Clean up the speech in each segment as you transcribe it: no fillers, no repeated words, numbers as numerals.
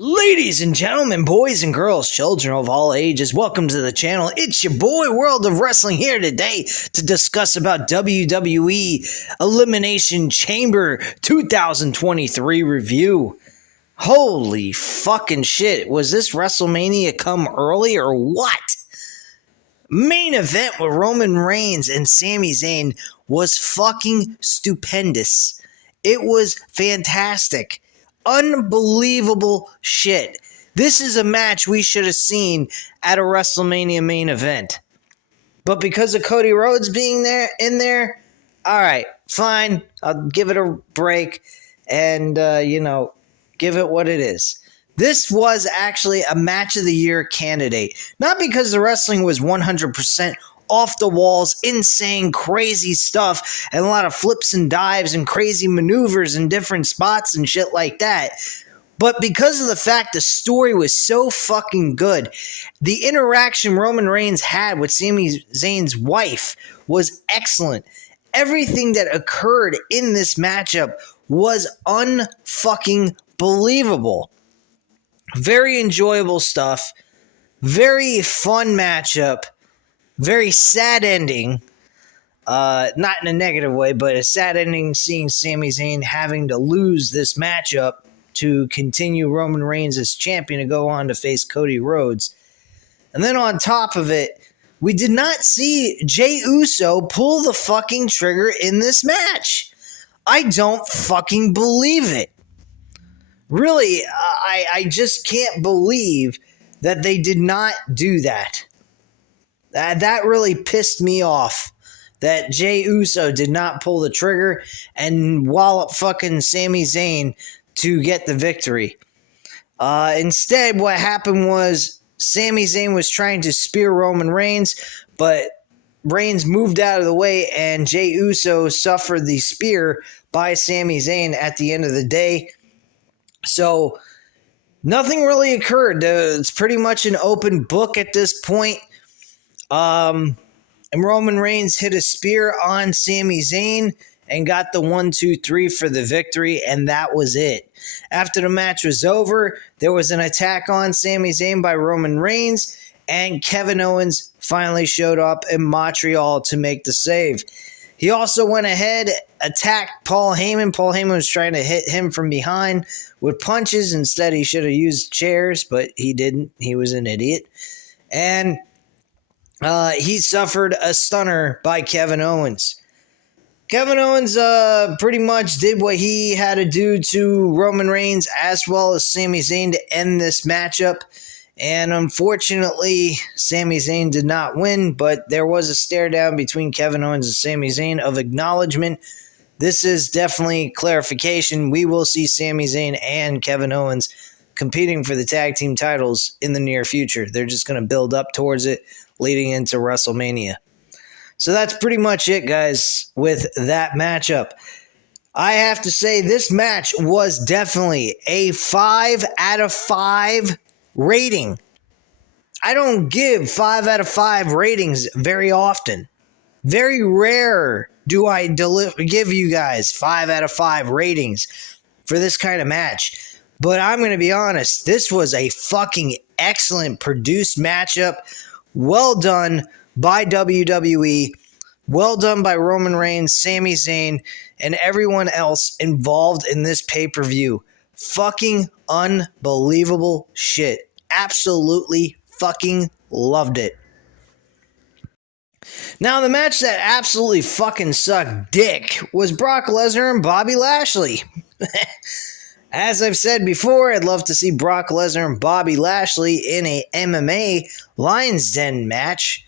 Ladies and gentlemen, boys and girls, children of all ages, welcome to the channel. It's your boy, World of Wrestling, here today to discuss about WWE Elimination Chamber 2023 review. Holy fucking shit. Was this WrestleMania come early or what? Main event with Roman Reigns and Sami Zayn was fucking stupendous. It was fantastic. Unbelievable shit. This is a match we should have seen at a WrestleMania main event. But because of Cody Rhodes being in there, all right, fine. I'll give it a break and, give it what it is. This was actually a match of the year candidate. Not because the wrestling was 100% off the walls, insane, crazy stuff, and a lot of flips and dives and crazy maneuvers in different spots and shit like that. But because of the fact the story was so fucking good, the interaction Roman Reigns had with Sami Zayn's wife was excellent. Everything that occurred in this matchup was unfucking believable. Very enjoyable stuff. Very fun matchup. Very sad ending, not in a negative way, but a sad ending seeing Sami Zayn having to lose this matchup to continue Roman Reigns as champion to go on to face Cody Rhodes. And then on top of it, we did not see Jey Uso pull the fucking trigger in this match. I don't fucking believe it. Really, I just can't believe that they did not do that. That really pissed me off, that Jey Uso did not pull the trigger and wallop fucking Sami Zayn to get the victory. Instead, what happened was Sami Zayn was trying to spear Roman Reigns, but Reigns moved out of the way and Jey Uso suffered the spear by Sami Zayn at the end of the day. So, nothing really occurred. It's pretty much an open book at this point. And Roman Reigns hit a spear on Sami Zayn and got the 1-2-3 for the victory, and that was it. After the match was over, there was an attack on Sami Zayn by Roman Reigns, and Kevin Owens finally showed up in Montreal to make the save. He also went ahead, attacked Paul Heyman. Paul Heyman was trying to hit him from behind with punches. Instead, he should have used chairs, but he didn't. He was an idiot. And he suffered a stunner by Kevin Owens. Kevin Owens pretty much did what he had to do to Roman Reigns as well as Sami Zayn to end this matchup. And unfortunately, Sami Zayn did not win, but there was a stare down between Kevin Owens and Sami Zayn of acknowledgement. This is definitely clarification. We will see Sami Zayn and Kevin Owens competing for the tag team titles in the near future. They're just going to build up towards it leading into WrestleMania. So that's pretty much it, guys, with that matchup. I have to say this match was definitely a 5 out of 5 rating. I don't give 5 out of 5 ratings very often. Very rare do I give you guys 5 out of 5 ratings for this kind of match. But I'm going to be honest, this was a fucking excellent produced matchup. Well done by WWE. Well done by Roman Reigns, Sami Zayn, and everyone else involved in this pay-per-view. Fucking unbelievable shit. Absolutely fucking loved it. Now, the match that absolutely fucking sucked dick was Brock Lesnar and Bobby Lashley. As I've said before, I'd love to see Brock Lesnar and Bobby Lashley in a MMA Lion's Den match.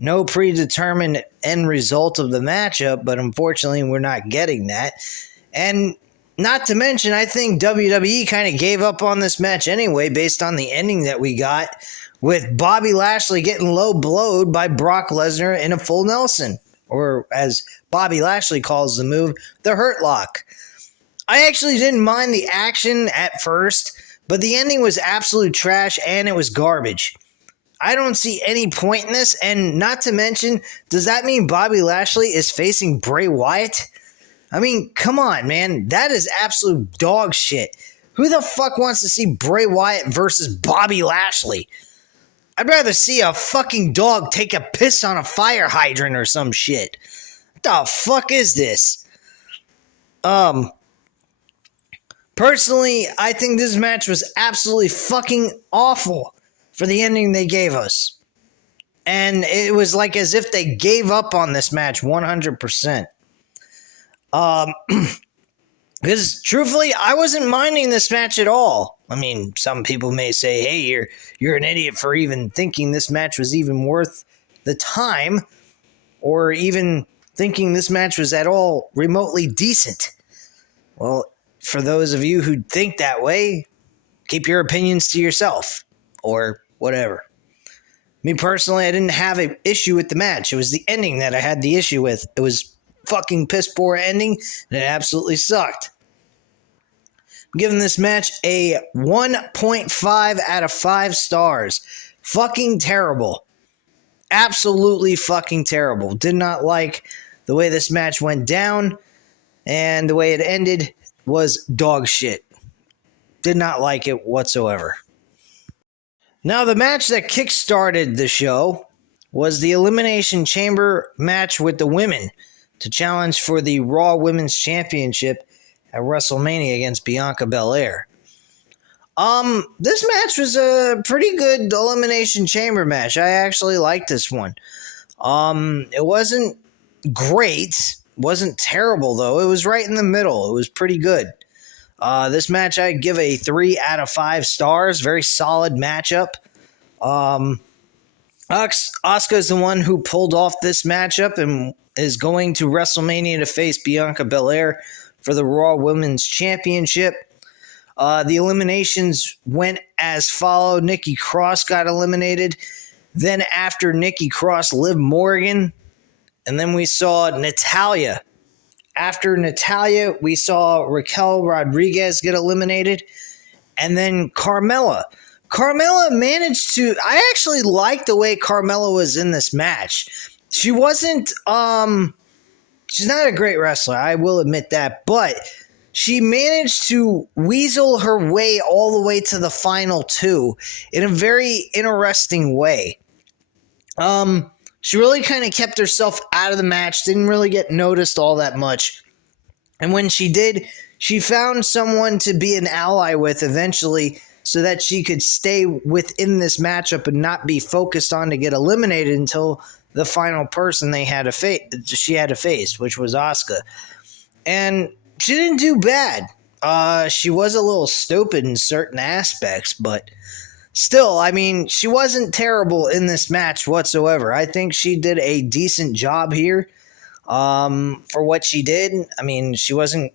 No predetermined end result of the matchup, but unfortunately we're not getting that. And not to mention, I think WWE kind of gave up on this match anyway based on the ending that we got with Bobby Lashley getting low blowed by Brock Lesnar in a full Nelson, or as Bobby Lashley calls the move, the Hurt Lock. I actually didn't mind the action at first, but the ending was absolute trash and it was garbage. I don't see any point in this, and not to mention, does that mean Bobby Lashley is facing Bray Wyatt? I mean, come on, man. That is absolute dog shit. Who the fuck wants to see Bray Wyatt versus Bobby Lashley? I'd rather see a fucking dog take a piss on a fire hydrant or some shit. What the fuck is this? Personally, I think this match was absolutely fucking awful for the ending they gave us. And it was like as if they gave up on this match 100%. Because truthfully, I wasn't minding this match at all. I mean, some people may say, hey, you're an idiot for even thinking this match was even worth the time, or even thinking this match was at all remotely decent. Well, for those of you who think that way, keep your opinions to yourself, or whatever. Me personally, I didn't have an issue with the match. It was the ending that I had the issue with. It was fucking piss poor ending, and it absolutely sucked. I'm giving this match a 1.5 out of 5 stars. Fucking terrible. Absolutely fucking terrible. Did not like the way this match went down, and the way it ended was dog shit. Did not like it whatsoever. Now, the match that kick-started the show was the Elimination Chamber match with the women to challenge for the Raw Women's Championship at WrestleMania against Bianca Belair. This match was a pretty good Elimination Chamber match. I actually liked this one. It wasn't great, wasn't terrible though. It was right in the middle. It was pretty good. This match I'd give a 3 out of 5 stars. Very solid matchup. Asuka's the one who pulled off this matchup and is going to WrestleMania to face Bianca Belair for the Raw Women's Championship. The eliminations went as followed. Nikki Cross got eliminated. Then after Nikki Cross, Liv Morgan. And then we saw Natalya. After Natalya, we saw Raquel Rodriguez get eliminated. And then Carmella. Carmella managed to... I actually liked the way Carmella was in this match. She wasn't... she's not a great wrestler, I will admit that. But she managed to weasel her way all the way to the final 2 in a very interesting way. She really kind of kept herself out of the match, didn't really get noticed all that much. And when she did, she found someone to be an ally with eventually so that she could stay within this matchup and not be focused on to get eliminated until the final person she had to face, which was Asuka. And she didn't do bad. She was a little stupid in certain aspects, but... still, I mean, she wasn't terrible in this match whatsoever. I think she did a decent job here for what she did. I mean, she wasn't,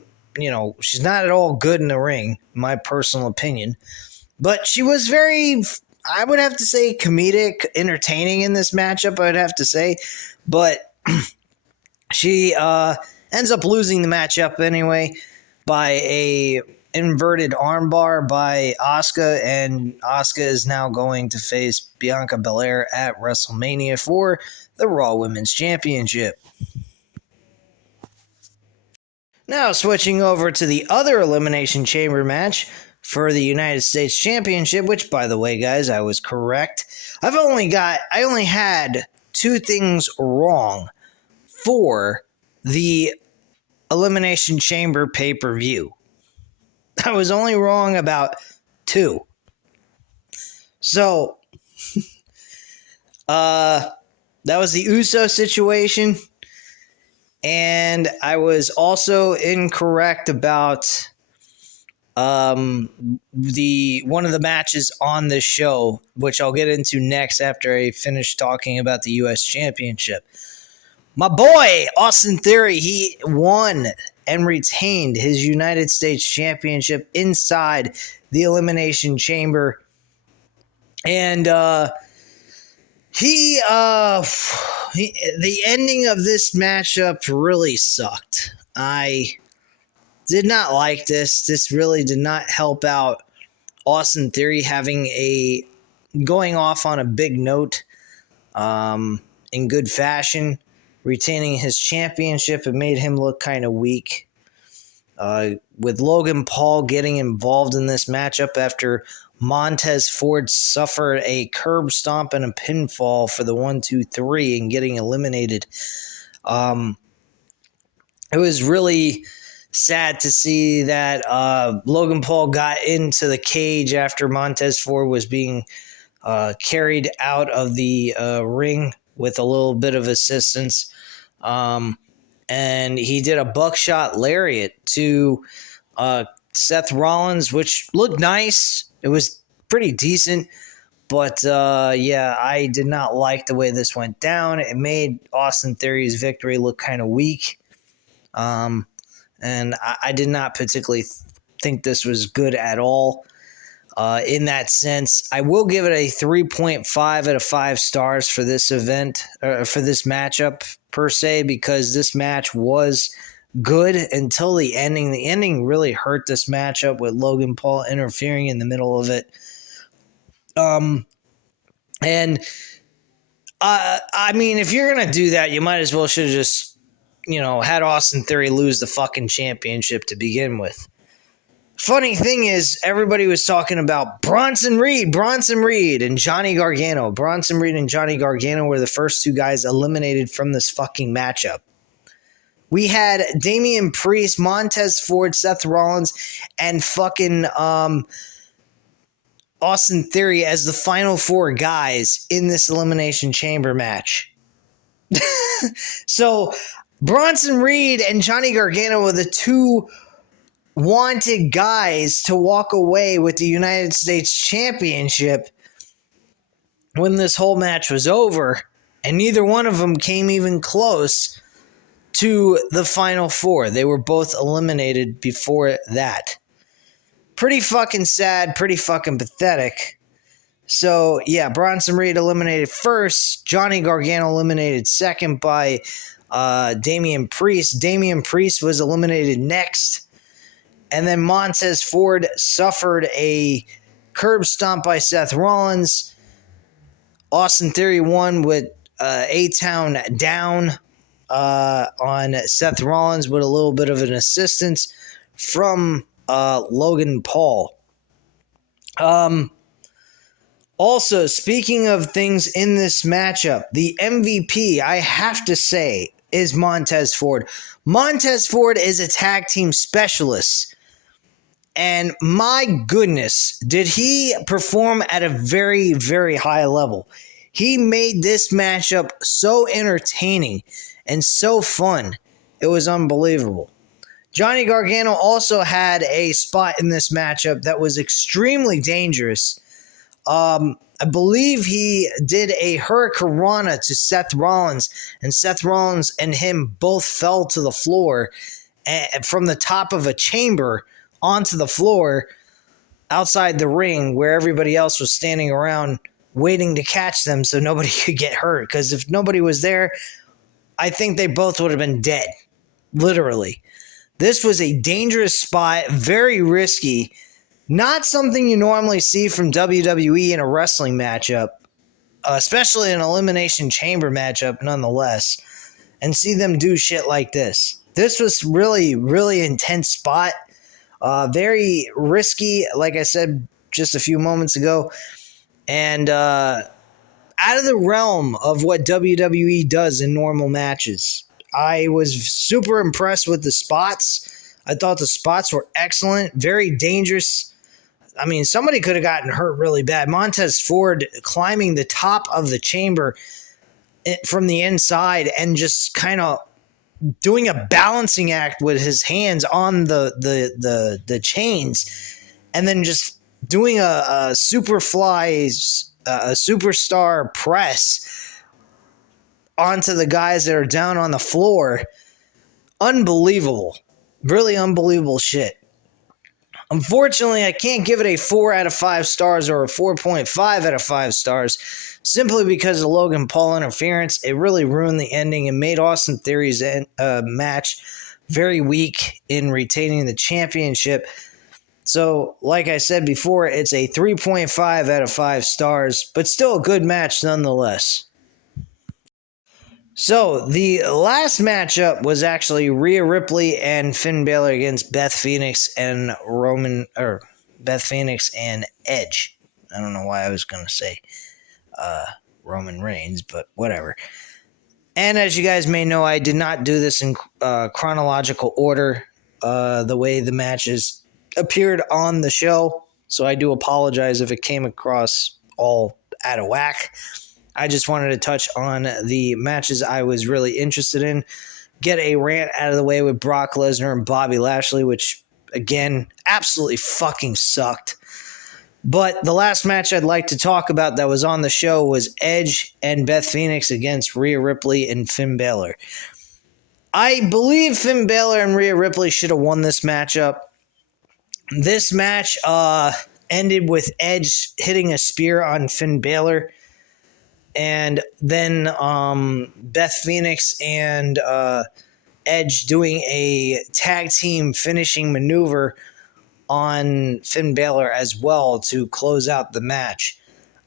she's not at all good in the ring, my personal opinion. But she was very, I would have to say, comedic, entertaining in this matchup, I would have to say. But she ends up losing the matchup anyway by a inverted armbar by Asuka, and Asuka is now going to face Bianca Belair at WrestleMania for the Raw Women's Championship. Now switching over to the other Elimination Chamber match for the United States Championship, which, by the way, guys, I was correct. I only had 2 things wrong for the Elimination Chamber pay-per-view. I was only wrong about 2. So, that was the Uso situation. And I was also incorrect about one of the matches on this show, which I'll get into next after I finish talking about the U.S. Championship. My boy, Austin Theory, he won and retained his United States Championship inside the Elimination Chamber. And the ending of this matchup really sucked. I did not like this. This really did not help out Austin Theory going off on a big note in good fashion. Retaining his championship, it made him look kind of weak. with Logan Paul getting involved in this matchup after Montez Ford suffered a curb stomp and a pinfall for the 1-2-3 and getting eliminated. It was really sad to see that Logan Paul got into the cage after Montez Ford was being carried out of the ring with a little bit of assistance. And he did a buckshot lariat to Seth Rollins, which looked nice. It was pretty decent. But, I did not like the way this went down. It made Austin Theory's victory look kind of weak. And I did not particularly think this was good at all. In that sense, I will give it a 3.5 out of 5 stars for this event, for this matchup per se, because this match was good until the ending. The ending really hurt this matchup with Logan Paul interfering in the middle of it. I mean, if you're going to do that, you might as well should have just, had Austin Theory lose the fucking championship to begin with. Funny thing is, everybody was talking about Bronson Reed, and Johnny Gargano. Bronson Reed and Johnny Gargano were the first two guys eliminated from this fucking matchup. We had Damian Priest, Montez Ford, Seth Rollins, and fucking Austin Theory as the final 4 guys in this Elimination Chamber match. So, Bronson Reed and Johnny Gargano were the 2 wanted guys to walk away with the United States Championship when this whole match was over, and neither one of them came even close to the final 4. They were both eliminated before that. Pretty fucking sad, pretty fucking pathetic. So, yeah, Bronson Reed eliminated first. Johnny Gargano eliminated second by Damian Priest. Damian Priest was eliminated next. And then Montez Ford suffered a curb stomp by Seth Rollins. Austin Theory won with A-Town down on Seth Rollins with a little bit of an assistance from Logan Paul. Also, speaking of things in this matchup, the MVP, I have to say, is Montez Ford. Montez Ford is a tag team specialist. And my goodness, did he perform at a very, very high level. He made this matchup so entertaining and so fun. It was unbelievable. Johnny Gargano also had a spot in this matchup that was extremely dangerous. I believe he did a hurricanrana to Seth Rollins, and Seth Rollins and him both fell to the floor from the top of a chamber onto the floor outside the ring where everybody else was standing around waiting to catch them so nobody could get hurt. Because if nobody was there, I think they both would have been dead. Literally. This was a dangerous spot, very risky. Not something you normally see from WWE in a wrestling matchup, especially an Elimination Chamber matchup nonetheless, and see them do shit like this. This was really, really intense spot. Very risky, like I said just a few moments ago, and out of the realm of what WWE does in normal matches. I was super impressed with the spots. I thought the spots were excellent, very dangerous. I mean, somebody could have gotten hurt really bad. Montez Ford climbing the top of the chamber from the inside and just kind of doing a balancing act with his hands on the chains, and then just doing a superstar press onto the guys that are down on the floor. Unbelievable. Really unbelievable shit. Unfortunately, I can't give it a 4 out of 5 stars or a 4.5 out of 5 stars simply because of Logan Paul interference. It really ruined the ending and made Austin Theory's match very weak in retaining the championship. So, like I said before, it's a 3.5 out of 5 stars, but still a good match nonetheless. So the last matchup was actually Rhea Ripley and Finn Balor against Beth Phoenix and Beth Phoenix and Edge. I don't know why I was going to say Roman Reigns, but whatever. And as you guys may know, I did not do this in chronological order, the way the matches appeared on the show. So I do apologize if it came across all out of whack. I just wanted to touch on the matches I was really interested in, get a rant out of the way with Brock Lesnar and Bobby Lashley, which, again, absolutely fucking sucked. But the last match I'd like to talk about that was on the show was Edge and Beth Phoenix against Rhea Ripley and Finn Balor. I believe Finn Balor and Rhea Ripley should have won this matchup. This match ended with Edge hitting a spear on Finn Balor. And then Beth Phoenix and Edge doing a tag team finishing maneuver on Finn Balor as well to close out the match.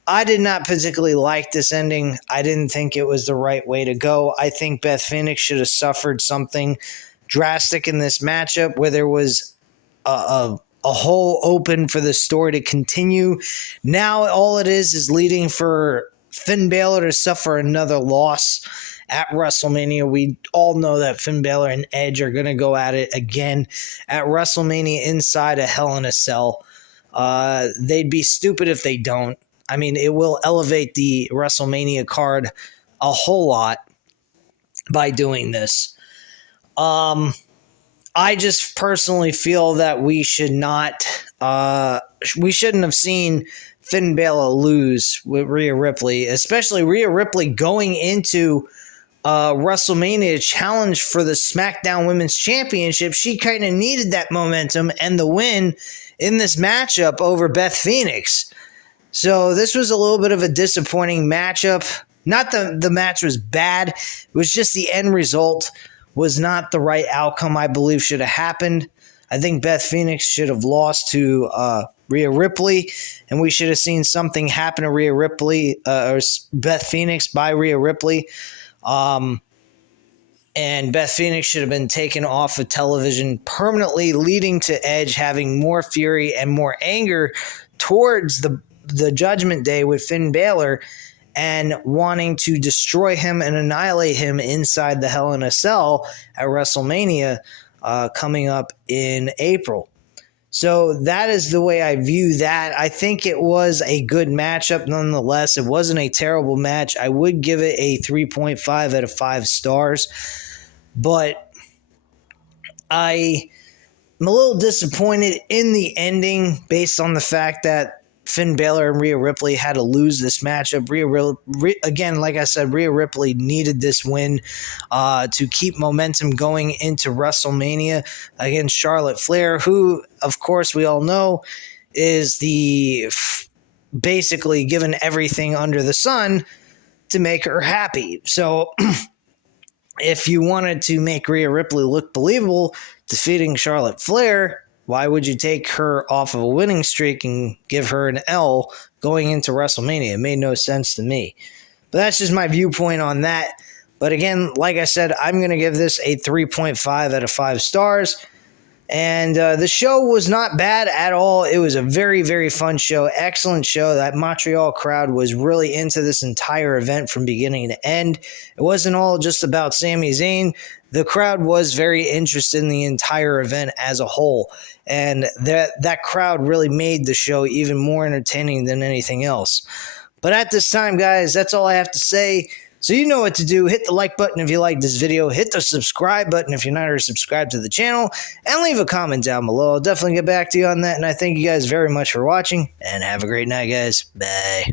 I did not particularly like this ending. I didn't think it was the right way to go. I think Beth Phoenix should have suffered something drastic in this matchup where there was a hole open for the story to continue. Now all it is leading for Finn Balor to suffer another loss at WrestleMania. We all know that Finn Balor and Edge are going to go at it again at WrestleMania inside a Hell in a Cell. They'd be stupid if they don't. I mean, it will elevate the WrestleMania card a whole lot by doing this. I just personally feel that we shouldn't have seen Finn Balor lose with Rhea Ripley, especially Rhea Ripley going into WrestleMania challenge for the SmackDown Women's Championship. She kind of needed that momentum and the win in this matchup over Beth Phoenix. So this was a little bit of a disappointing matchup. Not the match was bad. It was just the end result was not the right outcome I believe should have happened. I think Beth Phoenix should have lost to Rhea Ripley, and we should have seen something happen to Rhea Ripley or Beth Phoenix by Rhea Ripley. And Beth Phoenix should have been taken off of television permanently, leading to Edge having more fury and more anger towards the Judgment Day with Finn Balor and wanting to destroy him and annihilate him inside the Hell in a Cell at WrestleMania coming up in April. So that is the way I view that. I think it was a good matchup nonetheless. It wasn't a terrible match. I would give it a 3.5 out of 5 stars. But I am a little disappointed in the ending based on the fact that Finn Balor and Rhea Ripley had to lose this matchup. Again, like I said, Rhea Ripley needed this win to keep momentum going into WrestleMania against Charlotte Flair, who, of course, we all know is basically given everything under the sun to make her happy. So if you wanted to make Rhea Ripley look believable defeating Charlotte Flair, why would you take her off of a winning streak and give her an L going into WrestleMania? It made no sense to me. But that's just my viewpoint on that. But again, like I said, I'm going to give this a 3.5 out of 5 stars. And the show was not bad at all. It was a very, very fun show. Excellent show. That Montreal crowd was really into this entire event from beginning to end. It wasn't all just about Sami Zayn. The crowd was very interested in the entire event as a whole. And that crowd really made the show even more entertaining than anything else. But at this time, guys, that's all I have to say. So you know what to do. Hit the like button if you like this video. Hit the subscribe button if you're not already subscribed to the channel. And leave a comment down below. I'll definitely get back to you on that. And I thank you guys very much for watching. And have a great night, guys. Bye.